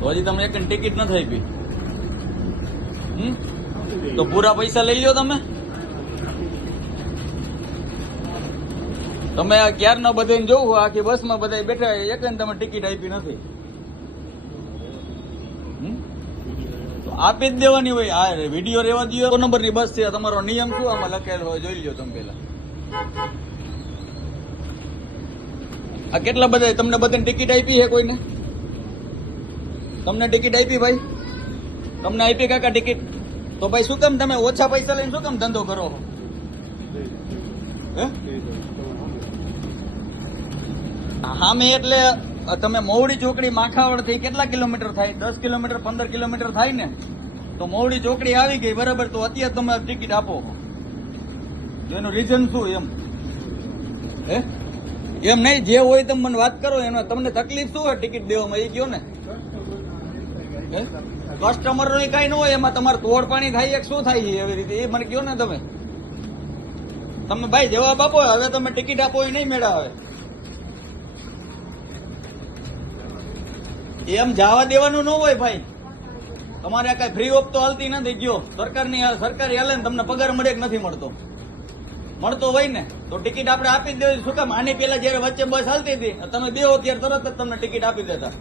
તો હજી તમને એક ટિકિટ નથી આપી. તો પૂરા પૈસા લઈ લો તમે. તમે આ ક્યારના બધાને જોવું આખી બસમાં બધા બેઠા એક તમે ટિકિટ આપી નથી. તો આપી જ દેવાની હોય. આ વિડીયો રેવા દો. નંબરની બસ છે. તમારો નિયમ શું આમાં લખેલો હોય જોઈ લો તમે પેલા. આ કેટલા બધા તમને બધાને ટિકિટ આપી છે કોઈને? તમને ટિકિટ આપી ભાઈ? તમને આપી કાકા ટિકિટ? તો ભાઈ શું કામ તમે ઓછા પૈસા લઈને શું કામ ધંધો કરો? હે હા મેં એટલે તમે મોવડી ચોકડી માખાવડ થી કેટલા કિલોમીટર થાય? 10 કિલોમીટર 15 કિલોમીટર થાય ને. તો મોવડી ચોકડી આવી ગઈ બરાબર. તો અત્યારે તમે ટિકિટ આપો. એનું રીઝન શું એમ? હે એમ નહીં, જે હોય તમે મને વાત કરો. એનો તમને તકલીફ શું હોય ટિકિટ દેવામાં એ કયો ને. કસ્ટમર નો કઈ ન હોય, એમાં તમારે તોડ પાણી થાય એક શું થાય છે એવી રીતે એ મને કયો ને તમે. તમે ભાઈ જવાબ આપો. હવે તમે ટિકિટ આપો એ નહીં મેળા. હવે એમ જવા દેવાનું ન હોય ભાઈ. તમારે કઈ ફ્રી ઓફ તો હાલતી નથી. ગયો સરકારી હાલે ને તમને પગાર મળે કે નથી મળતો? મળતો હોય ને તો ટિકિટ આપણે આપી જ દેવી. શું કામ? આની પેલા જયારે વચ્ચે બસ હાલતી હતી તમે દેવો ત્યારે તરત જ તમને ટિકિટ આપી દેતા.